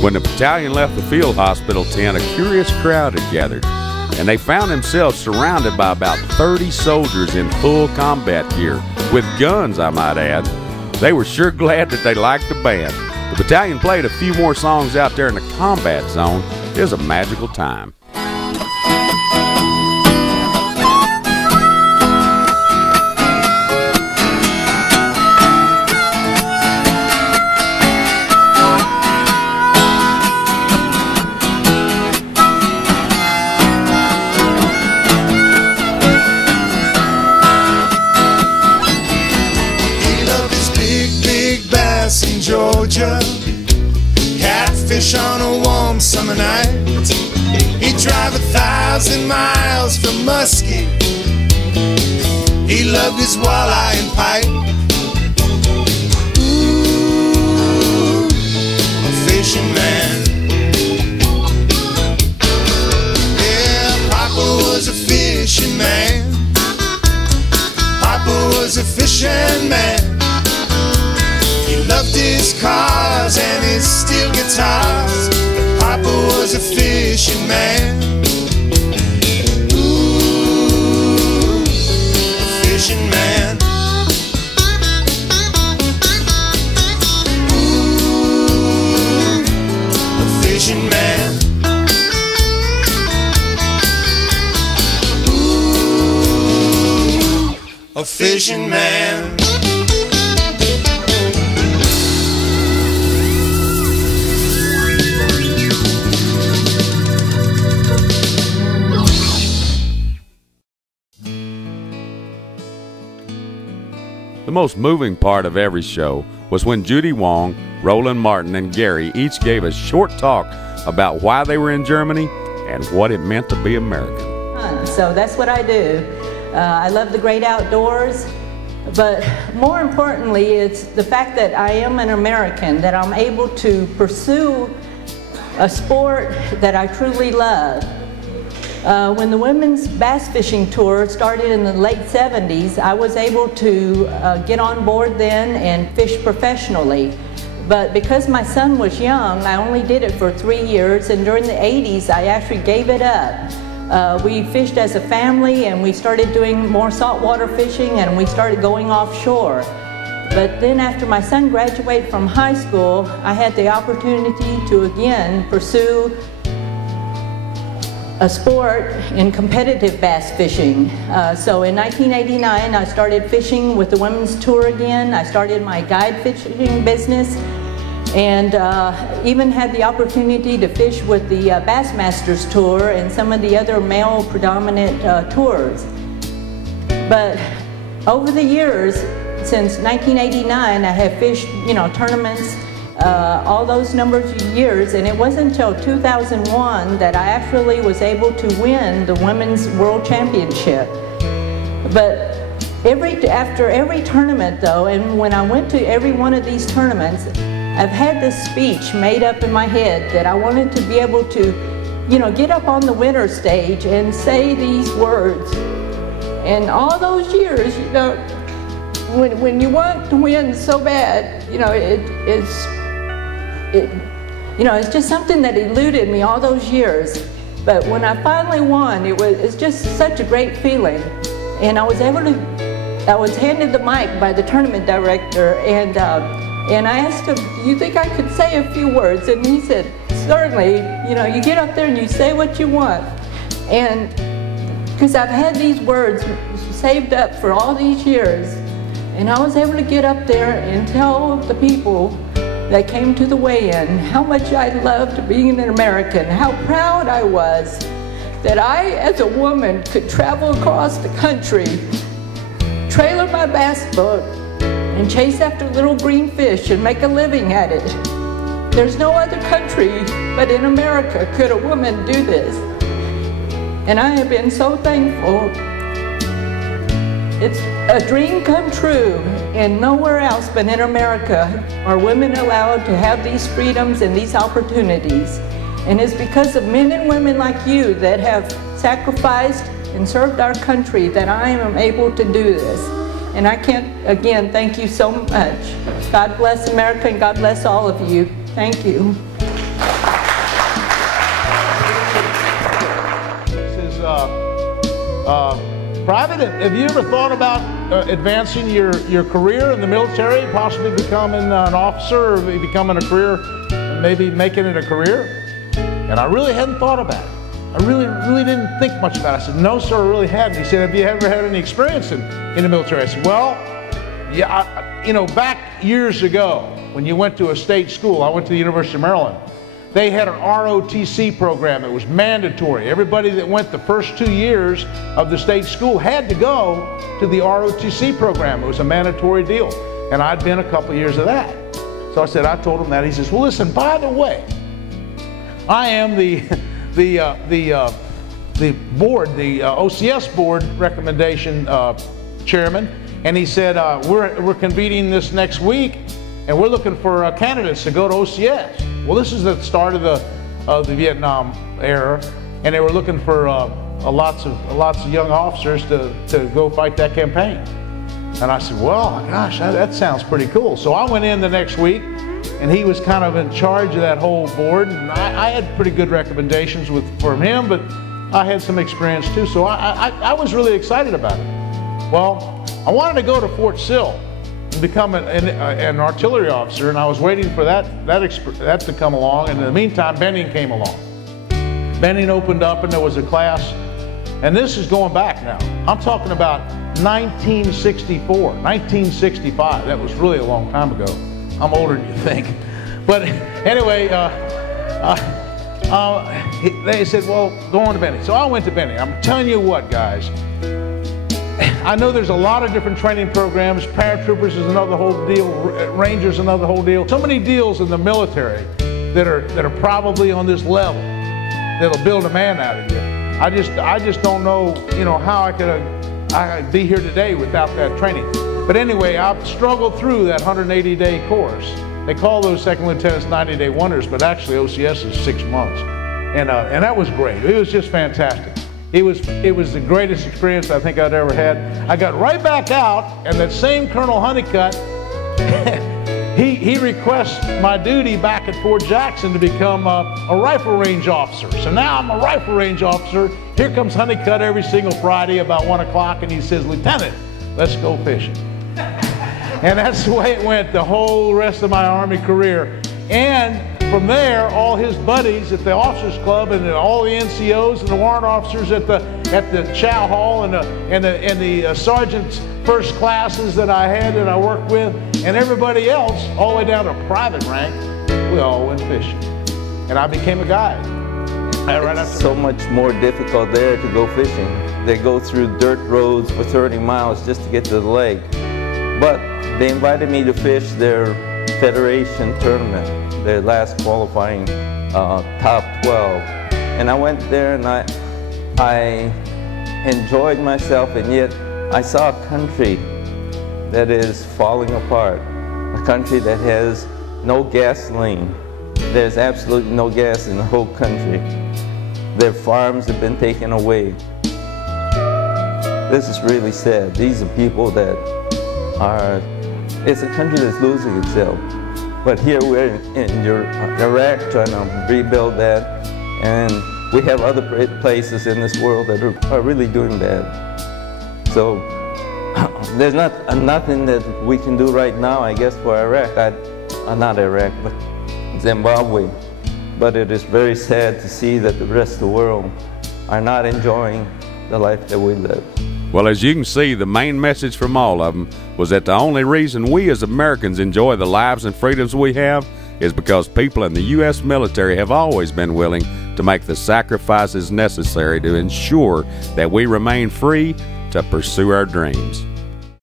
When the battalion left the field hospital tent, a curious crowd had gathered, and they found themselves surrounded by about 30 soldiers in full combat gear, with guns, I might add. They were sure glad that they liked the band. The battalion played a few more songs out there in the combat zone. It was a magical time. Georgia, catfish on a warm summer night. He'd drive 1,000 miles from Muskie. He loved his walleye and pike. Ooh, a fishing man. Yeah, Papa was a fishing man. Papa was a fishing man. He loved his cars and his steel guitars, but Papa was a fishing man. Ooh, a fishing man. Ooh, a fishing man. Ooh, a fishing man. The most moving part of every show was when Judy Wong, Roland Martin, and Gary each gave a short talk about why they were in Germany and what it meant to be American. So that's what I do. I love the great outdoors, but more importantly, it's the fact that I am an American, that I'm able to pursue a sport that I truly love. When the women's bass fishing tour started in the late 70s, I was able to get on board then and fish professionally. But because my son was young, I only did it for 3 years, and during the 80s, I actually gave it up. We fished as a family, and we started doing more saltwater fishing, and we started going offshore. But then after my son graduated from high school, I had the opportunity to again pursue a sport in competitive bass fishing. So in 1989, I started fishing with the women's tour again. I started my guide fishing business, and even had the opportunity to fish with the Bassmasters Tour and some of the other male predominant tours. But over the years, since 1989, I have fished, tournaments, all those numbers of years, and it wasn't until 2001 that I actually was able to win the Women's World Championship. But after every tournament though, and when I went to every one of these tournaments, I've had this speech made up in my head that I wanted to be able to, get up on the winner stage and say these words. And all those years, when you want to win so bad, it's just something that eluded me all those years. But when I finally won, it's just such a great feeling. And I was handed the mic by the tournament director, and I asked him, "Do you think I could say a few words?" And he said, "Certainly, you get up there and you say what you want." And because I've had these words saved up for all these years, and I was able to get up there and tell the people that came to the weigh-in how much I loved being an American, how proud I was that I, as a woman, could travel across the country, trailer my bass boat, and chase after little green fish and make a living at it. There's no other country but in America could a woman do this. And I have been so thankful. It's a dream come true, and nowhere else but in America are women allowed to have these freedoms and these opportunities. And it's because of men and women like you that have sacrificed and served our country that I am able to do this. And I can't, again, thank you so much. God bless America, and God bless all of you. Thank you. Private, have you ever thought about advancing your career in the military, possibly becoming an officer or becoming a career, maybe making it a career? And I really hadn't thought about it. I really didn't think much about it. I said, no, sir, I really hadn't. He said, have you ever had any experience in the military? I said, well, yeah, you know, back years ago when you went to a state school, I went to the University of Maryland, they had an ROTC program. It was mandatory. Everybody that went the first 2 years of the state school had to go to the ROTC program. It was a mandatory deal. And I'd been a couple years of that. So I told him that. He says, well, listen, by the way, I am the board, the OCS board recommendation chairman. And he said, we're convening this next week, and we're looking for candidates to go to OCS. Well, this is the start of the Vietnam era, and they were looking for lots of young officers to go fight that campaign. And I said, well, gosh, that sounds pretty cool. So I went in the next week, and he was kind of in charge of that whole board, and I had pretty good recommendations from him, but I had some experience too, so I was really excited about it. Well, I wanted to go to Fort Sill and become an artillery officer, and I was waiting for that to come along, and in the meantime, Benning came along. Benning opened up, and there was a class, and this is going back now. I'm talking about 1964, 1965. That was really a long time ago. I'm older than you think. But anyway, they said, well, go on to Benning. So I went to Benning. I'm telling you what, guys, I know there's a lot of different training programs. Paratroopers is another whole deal. Rangers another whole deal. So many deals in the military that are probably on this level that'll build a man out of you. I just don't know, you know, how I could be here today without that training. But anyway, I've struggled through that 180-day course. They call those second lieutenants 90-day wonders, but actually OCS is 6 months, and that was great. It was just fantastic. It was the greatest experience I think I'd ever had. I got right back out, and that same Colonel Honeycutt, he requests my duty back at Fort Jackson to become a rifle range officer. So now I'm a rifle range officer. Here comes Honeycutt every single Friday about 1 o'clock, and he says, Lieutenant, let's go fishing. And that's the way it went the whole rest of my Army career. And from there, all his buddies at the Officers Club and all the NCOs and the warrant officers at the Chow Hall and the sergeant's first classes that I had that I worked with, and everybody else, all the way down to private rank, we all went fishing. And I became a guide. It's so much more difficult there to go fishing. They go through dirt roads for 30 miles just to get to the lake. But they invited me to fish their Federation tournament, their last qualifying top 12. And I went there and I enjoyed myself, and yet I saw a country that is falling apart, a country that has no gasoline. There's absolutely no gas in the whole country. Their farms have been taken away. This is really sad. These are people that it's a country that's losing itself. But here we're in Iraq trying to rebuild that, and we have other places in this world that are really doing bad. So there's nothing that we can do right now, I guess, for Iraq. Not Iraq, but Zimbabwe. But it is very sad to see that the rest of the world are not enjoying the life that we live. Well, as you can see, the main message from all of them was that the only reason we as Americans enjoy the lives and freedoms we have is because people in the U.S. military have always been willing to make the sacrifices necessary to ensure that we remain free to pursue our dreams.